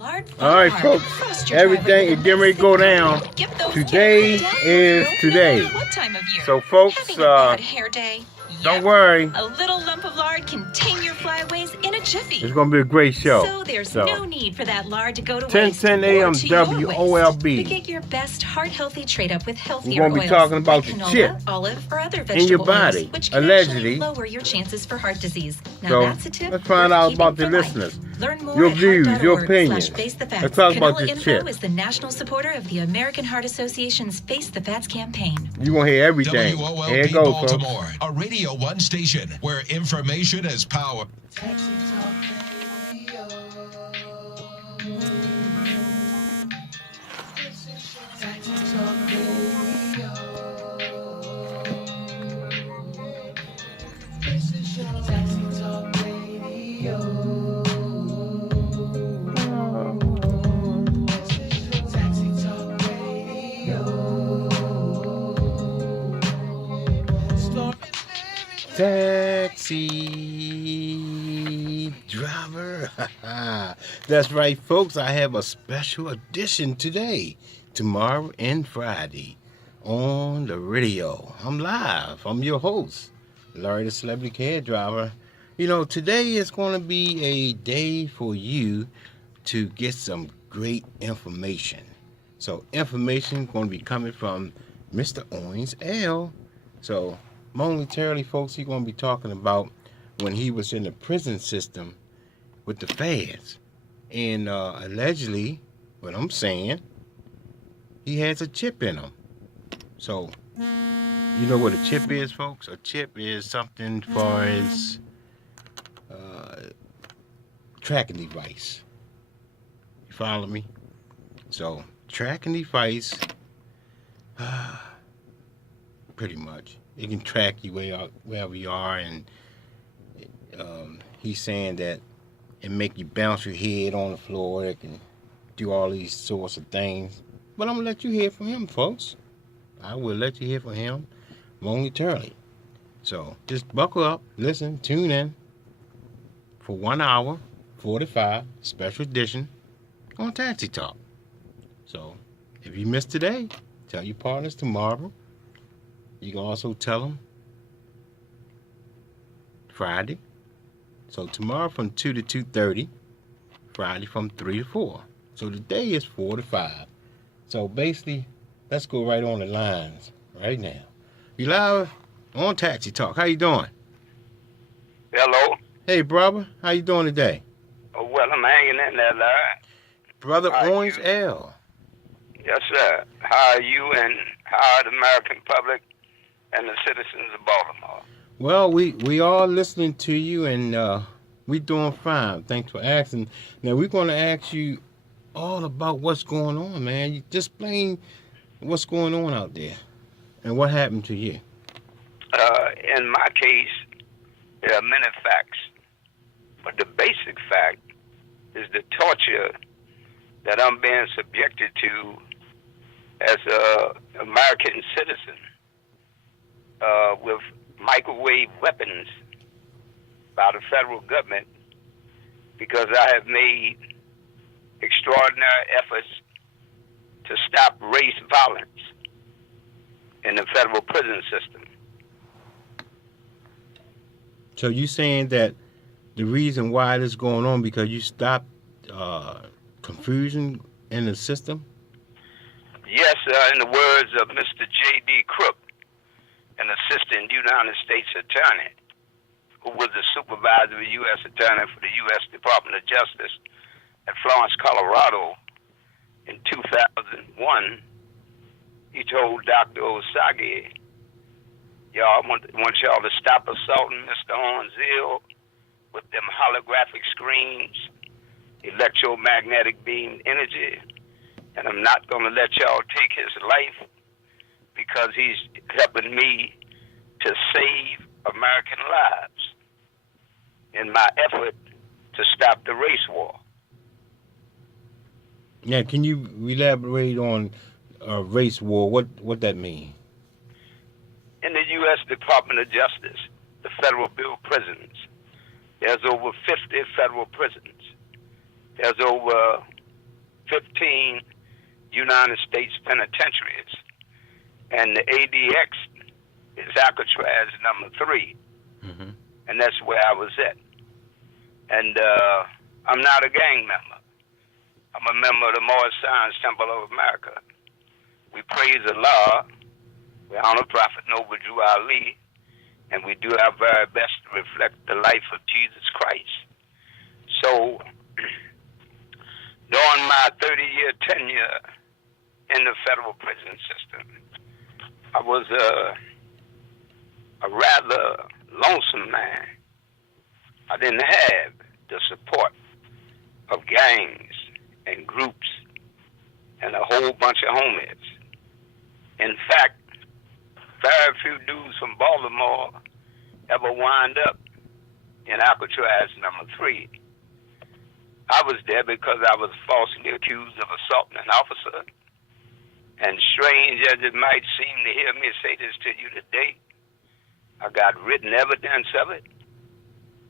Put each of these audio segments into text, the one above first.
All right, folks. Everything is getting ready to go down. Today is today. So, folks, don't worry. A little lump of lard can tame your flyaways in a jiffy. It's going to be a great show. So there's no need for that lard to go to 1010 waste. AM or to your WOLB. waste. Get your best heart-healthy trade-up with healthier We're gonna be oils, talking about like the canola, chip olive, or other vegetable in your body, oils, which can allegedly. actually lower your chances for heart disease. Now So that's a tip let's find worth out keeping about the for life. listeners. Learn more Your at views, your opinions. heart.org/FaceTheFacts. Let's talk about Canola this Info chip. is the national supporter of the American Heart Association's Face the Fats campaign. You're going to hear everything. WOLB Here it goes, folks. Baltimore, a Radio 1 station where information is power. Taxi driver. That's right, folks. I have a special edition today, tomorrow, and Friday on the radio. I'm live. I'm your host, Larry the Celebrity Cab Driver. You know, today is going to be a day for you to get some great information. So, information going to be coming from Mr. Owens L. So, momentarily, folks, he's going to be talking about when he was in the prison system with the feds. And allegedly, what I'm saying, he has a chip in him. So, you know what a chip is, folks? A chip is something for his tracking device. You follow me? So, tracking device, pretty much. It can track you wherever you are, and he's saying that it make you bounce your head on the floor. It can do all these sorts of things. But I'm going to let you hear from him, folks. I will let you hear from him momentarily. So just buckle up, listen, tune in for 1 hour, 45, special edition on Taxi Talk. So if you missed today, tell your partners tomorrow. You can also tell them Friday. So tomorrow from 2 to 2:30. Friday from 3 to 4. So today is 4 to 5. So basically, let's go right on the lines right now. You live on Taxi Talk. How you doing? Hello. Hey, brother. How you doing today? Oh, well, I'm hanging in there, Larry. Brother How are Orange you? L. Yes, sir. How are you and how are the American public and the citizens of Baltimore? Well, we are listening to you, and we doing fine. Thanks for asking. Now, we're going to ask you all about what's going on, man. You just explain what's going on out there and what happened to you. In my case, there are many facts, but the basic fact is the torture that I'm being subjected to as an American citizen with microwave weapons by the federal government, because I have made extraordinary efforts to stop race violence in the federal prison system. So you saying that the reason why this is going on because you stopped confusion in the system? Yes, in the words of Mr. J.D. Crook, an assistant United States attorney, who was the supervisory U.S. attorney for the U.S. Department of Justice at Florence, Colorado in 2001, he told Dr. Osagi, I want y'all to stop assaulting Mr. Owens-Ill with them holographic screens, electromagnetic beam energy, and I'm not going to let y'all take his life because he's helping me to save American lives in my effort to stop the race war. Yeah, can you elaborate on race war? What that mean? In the U.S. Department of Justice, the Federal Bureau of Prisons, there's over 50 federal prisons. There's over 15 United States penitentiaries, and the ADX is Alcatraz number 3, and that's where I was at. And I'm not a gang member. I'm a member of the Moorish Science Temple of America. We praise Allah, we honor Prophet Noble Drew Ali, and we do our very best to reflect the life of Jesus Christ. So, during my 30-year tenure in the federal prison system, I was a rather lonesome man. I didn't have the support of gangs and groups and a whole bunch of homies. In fact, very few dudes from Baltimore ever wind up in Alcatraz number 3. I was there because I was falsely accused of assaulting an officer. And strange as it might seem to hear me say this to you today, I got written evidence of it.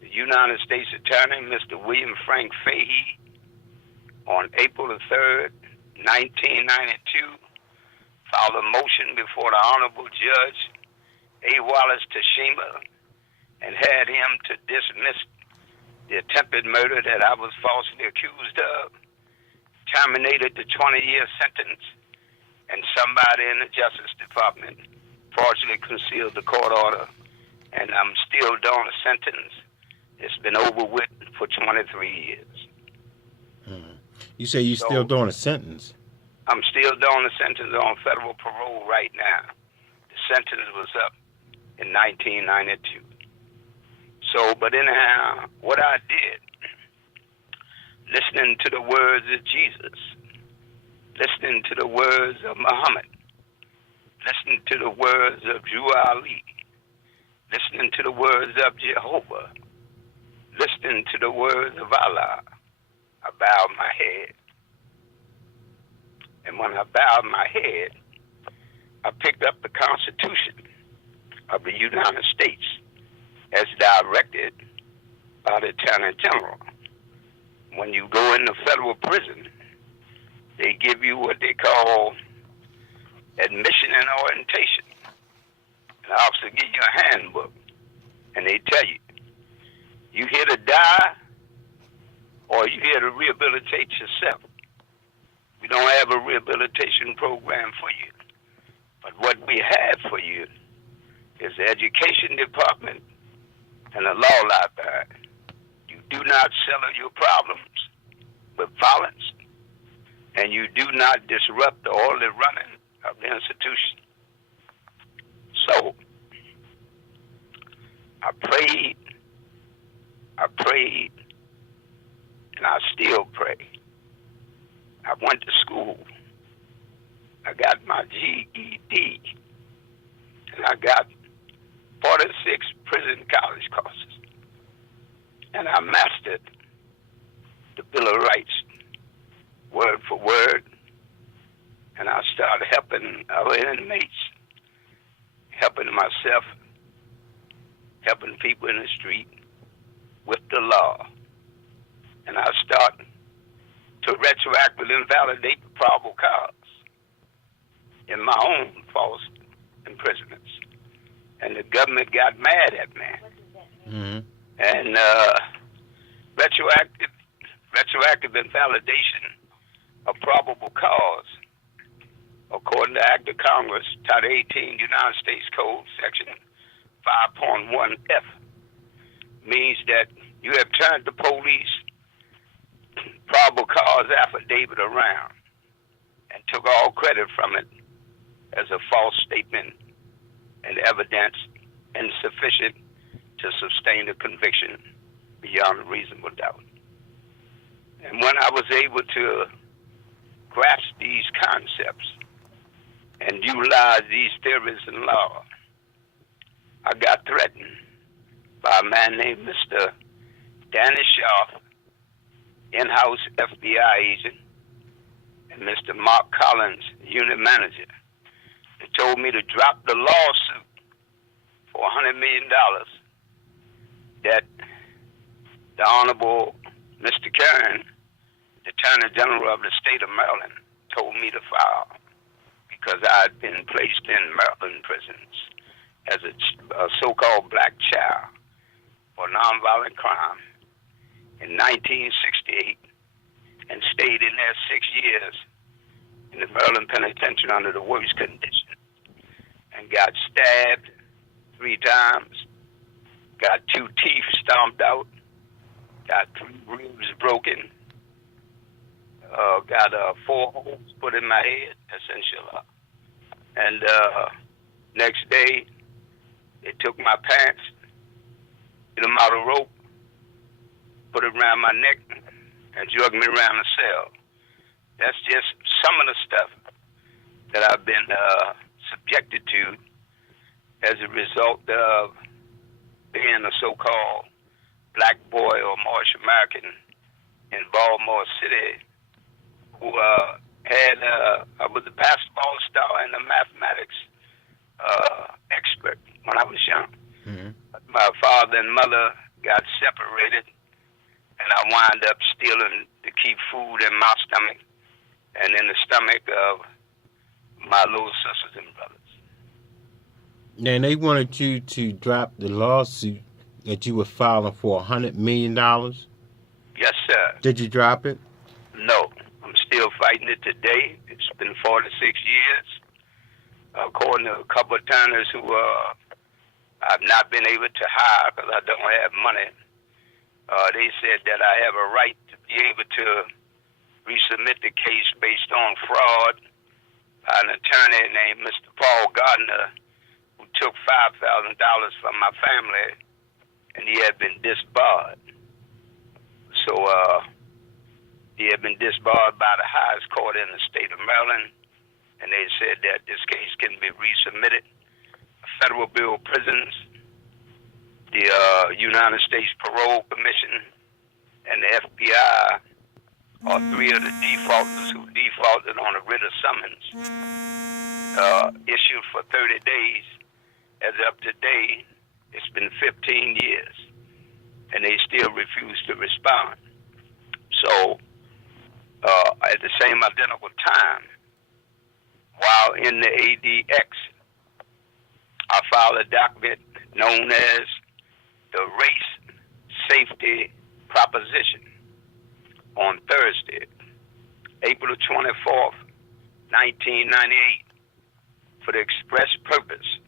The United States Attorney, Mr. William Frank Fahey, on April the 3rd, 1992, filed a motion before the Honorable Judge A. Wallace Tashima and had him to dismiss the attempted murder that I was falsely accused of, terminated the 20-year sentence, and somebody in the Justice Department fraudulently concealed the court order, and I'm still doing a sentence. It's been over with for 23 years. You say you still doing a sentence? I'm still doing a sentence on federal parole right now. The sentence was up in 1992. So, but anyhow, what I did, listening to the words of Jesus, listening to the words of Muhammad, listening to the words of Drew Ali, listening to the words of Jehovah, listening to the words of Allah, I bowed my head. And when I bowed my head, I picked up the Constitution of the United States as directed by the Attorney General. When you go into federal prison, they give you what they call admission and orientation. The officer gives you a handbook, and they tell you, you here to die, or you here to rehabilitate yourself. We don't have a rehabilitation program for you. But what we have for you is the education department and the law library. You do not settle your problems with violence, and you do not disrupt the orderly running of the institution. So, I prayed, and I still pray. I went to school. I got my GED, and I got 46 prison college courses. And I mastered the Bill of Rights word for word, and I started helping our inmates, helping myself, helping people in the street with the law. And I started to retroactively invalidate the probable cause in my own false imprisonments. And the government got mad at me. Mm-hmm. And retroactive invalidation of probable cause, according to Act of Congress, Title 18, United States Code, Section 5.1F, means that you have turned the police probable cause affidavit around and took all credit from it as a false statement and evidence insufficient to sustain a conviction beyond a reasonable doubt. And when I was able to grasp these concepts and utilize these theories in law, I got threatened by a man named Mr. Danny Shaw, in-house FBI agent, and Mr. Mark Collins, unit manager. They told me to drop the lawsuit for $100 million that the Honorable Mr. Kern the Attorney General of the state of Maryland told me to file because I had been placed in Maryland prisons as a so-called black child for nonviolent crime in 1968 and stayed in there 6 years in the Maryland Penitentiary under the worst conditions and got stabbed 3 times, got 2 teeth stomped out, got 3 ribs broken, got 4 holes put in my head, essentially. And next day, they took my pants, hit them out of rope, put it around my neck, and drug me around the cell. That's just some of the stuff that I've been subjected to as a result of being a so-called black boy or Moorish American in Baltimore City who I was a basketball star and a mathematics expert when I was young. Mm-hmm. My father and mother got separated, and I wound up stealing to keep food in my stomach and in the stomach of my little sisters and brothers. And they wanted you to drop the lawsuit that you were filing for $100 million. Yes, sir. Did you drop it? No. I'm still fighting it today. It's been 46 years. According to a couple of attorneys who I've not been able to hire because I don't have money, they said that I have a right to be able to resubmit the case based on fraud by an attorney named Mr. Paul Gardner, who took $5,000 from my family, and he had been disbarred. So he had been disbarred by the highest court in the state of Maryland, and they said that this case can be resubmitted. The Federal Bureau of Prisons, the United States Parole Commission, and the FBI are 3 of the defaulters who defaulted on a writ of summons issued for 30 days. As of today, it's been 15 years, and they still refuse to respond. So, at the same identical time, while in the ADX, I filed a document known as the Race Safety Proposition on Thursday, April 24th, 1998, for the express purpose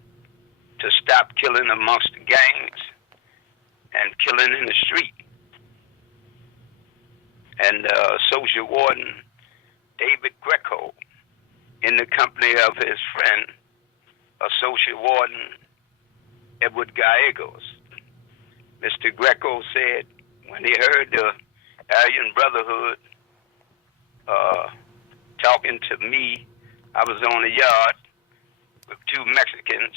to stop killing amongst the gangs and killing in the street. And Social Warden David Greco, in the company of his friend, Associate Warden Edward Gallegos. Mr. Greco said when he heard the Aryan Brotherhood talking to me, I was on the yard with 2 Mexicans